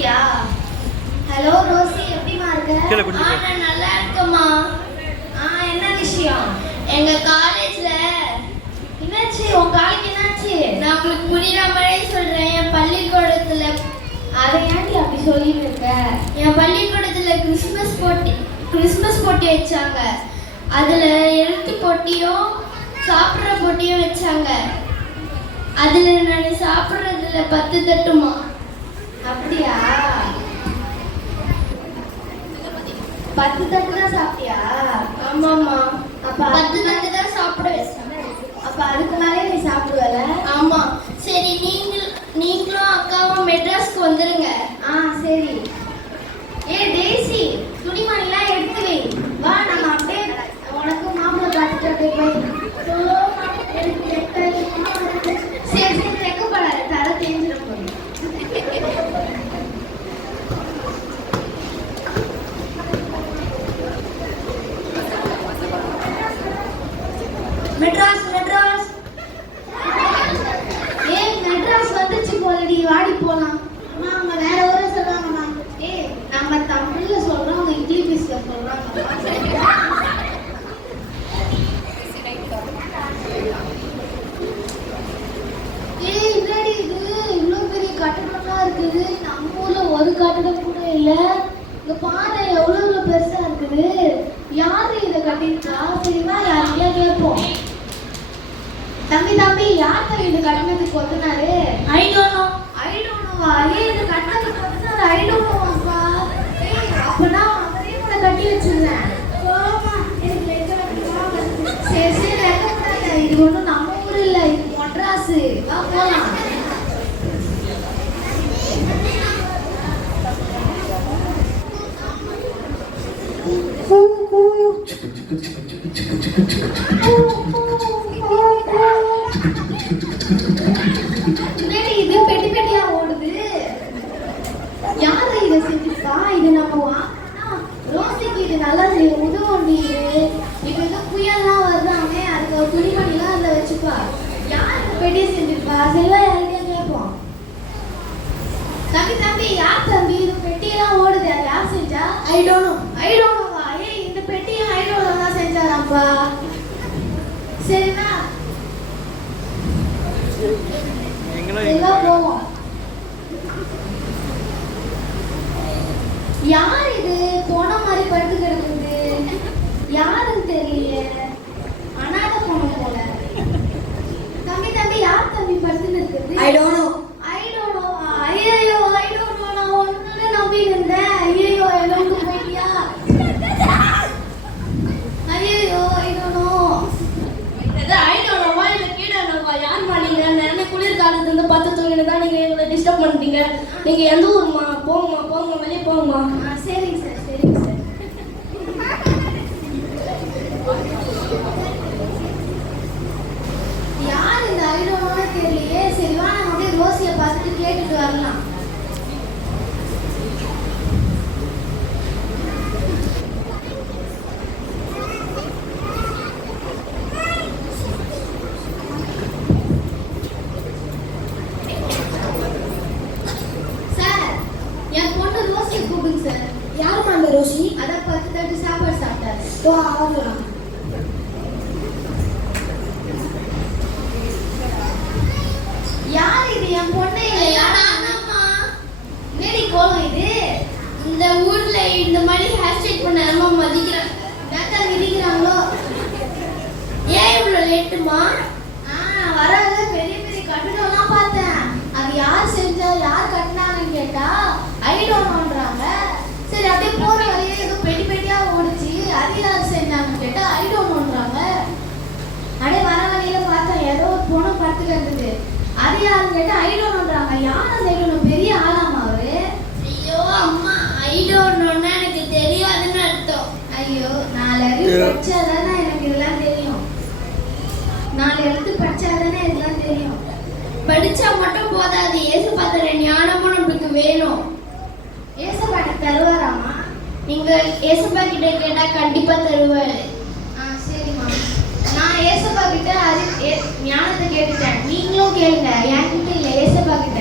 அப்படியா? Hello Rousey, எப்படிமா இருக்க? நான் நல்லா இருக்கேம்மா. என்ன விஷயம்? எங்க காலேஜ்ல என்னாச்சு? உன் காலுக்கு என்னாச்சு? நான் உங்களுக்கு புரியுற மாதிரி சொல்றேன். என் பள்ளிக்கூடத்துல அதை ஏன்டி அப்படி சொல்லிட்டு இருக்க? என் பள்ளிக்கூடத்துல கிறிஸ்மஸ் போட்டி வச்சாங்க. அதுல எழுத்து போட்டியும் சாப்பிட்ற போட்டியும் வச்சாங்க. அதுல நான் சாப்பிட்றதுல 10 தட்டுமா. அப்படியா? 10 தட்டு தான் சாப்பிட்டியா? ஆமாம்மா. அப்ப 10 தட்டு தான் சாப்பிட வச்சாங்க. அப்ப அதுக்கு மேலே நீ சாப்பிடுவல? ஆமா. சரி, நீங்களும் அக்காவும் மெட்ராஸ்க்கு வந்துருங்க. சரி. டேசி, துணிமணிலாம் எடுத்து வை. வா, நம்ம அப்படியே உனக்கு மாப்பிள்ளை பார்த்துட்டு அப்படியே போய் சரி சரி, வெக்கப்படாத, தலை தேஞ்சிட போகுது. மெட்ராஸ் மெட்ராஸ் மெட்ராஸ் வந்துச்சு போலடி, வாடி போலாம். அம்மா, அவங்க வேற ஊரை சொல்றாங்கம்மா. நம்ம தமிழ்ல சொல்றோம், அவங்க இங்கிலீஷ்ல சொல்றாங்க. என்னடி இது இவ்வளவு பெரிய கட்டடம்லாம் இருக்குது? நம்ம ஊர்ல ஒரு கட்டடம் கூட இல்ல. இங்க பாரு, எவ்வளவு பெருசா இருக்குது. யாரு இதை கட்டிருக்கா? சரிவா, யாரையா கேட்போம். தம்பி, யார் இந்த கட்டணத்துக்கு கொத்துனாரு? I don't know. இந்த கட்டணத்துக்கு கொத்துனாரு. I don't நோப்பா. அப்பனா அவரே உன்னை கட்டி வச்சிருந்தேன். சரி சரி, வெக்கப்படாத. இது ஒன்றும் நம்ம ஊர் இல்ல, இது மெட்ராஸ். வா போலாம். இது பெட்டி பெட்டியா ஓடுது. யாரு இதை செஞ்சிருக்கா? இது நம்ம வாங்கினா ரோசிக்கு இது நல்லா உதவும். இப்ப ஏதோ புயல்லாம் வருதாமே, அதுக்கு ஒரு துணிமணிலாம் அதுல வச்சுப்பா. யாருக்கு பெட்டியை செஞ்சிருப்பா? செல்வா, யாருக்கே கேட்போம். தம்பி, யார் தம்பி இது பெட்டியெல்லாம் ஓடுது? அது யார் செஞ்சா? I don't know. இந்த பெட்டியும் ஐ டோன்ட் நோ தான் செஞ்சாராப்பா. சரிண்ணா, எல்லாம் போவோம். யார் இது போன மாதிரி படுத்து கிடக்குது? யாருன்னு தெரியல. அனாதை போன போல. தம்பி, யார் தம்பி படுத்துன்னு இருக்குது? I don't know. ஐயோ, நான் ஒன்னு நம்பி இருந்தேன். ஐயோ, எல்லாம் போயிட்டியா? ஐயோ, ஐ டோன்ட் நோவா இல்ல கீழே நோவா? யாருமா நீங்க? என்ன குளிர்காலத்துல இருந்து பார்த்து தூங்கிட்டு தான் நீங்க எங்களை டிஸ்டர்ப் பண்ணிட்டீங்க. நீங்க எந்த ஊருமா? போங்கம்மா, வெளியே போங்கம்மா. சரிங்க சார். யார் இந்த ஐடோன்னு தெரியலையே. சரி வா, நம்ம அப்படியே ரோசியை பார்த்துட்டு கேட்டுட்டு வரலாம். சார், என் பொண்ணு ரோசியை கூப்பிடுங்க சார். யாருமா அந்த ரோஷி? அதான் 10 தட்டு சாப்பாடு சாப்பிட்டாரு. ஆகலாம். யார் இது? என் பொண்ணு இல்லையா? மேடி கோலம் இது. இந்த ஊர்ல இந்த மாதிரி ஹேர் ஸ்டைல் பண்ண ரொம்ப மதிக்கிறாங்க. மிதிக்கிறாங்களோ? ஏன் இவ்வளவு லேட்டுமா? வராத பெரிய பெரிய கட்டடம்லாம் பார்த்தேன். அது யார் செஞ்சா, யார் கட்டினாங்கன்னு கேட்டா ஐ டோன்ட் நோன்றாங்க. சரி, அப்படியே போற வழியே ஏதோ பெட்டி பெட்டியா ஓடிச்சு. அது யார் செஞ்சாங்கன்னு கேட்டா ஐ டோன்ட் நோன்றாங்க. அப்படியே வர வழியில பார்த்தேன், ஏதோ ஒரு பொண்ணு படுத்து கிடந்தது. அது யாருன்னு கேட்டா ஐ டோன்ட் நோன்றாங்க. யார் அந்த ஐ டோன்ட்? பெரிய ஆளாமா அவரு? ஐயோ அம்மா, ஐ டோன்ட் நோன்னா எனக்கு தெரியாதுன்னு அர்த்தம். ஐயோ, 4 அறிவு படிச்சாதானே எனக்கு இதெல்லாம் தெரியும். 4 எழுத்து படிச்சாதானே இதெல்லாம் தெரியும். படிச்சா மட்டும் போதாது, ஏசப்பா தர ஞானமும் நம்மளுக்கு வேணும். ஏசப்பா எனக்கு தருவாராமா? நீங்க ஏசப்பா கிட்ட கேட்டா கண்டிப்பா தருவாரு. சரிம்மா, நான் ஏசப்பா கிட்ட ஞானத்தை கேட்டுட்டேன். நீங்களும் கேளுங்க. என்கிட்ட இல்லை, ஏசப்பா கிட்ட.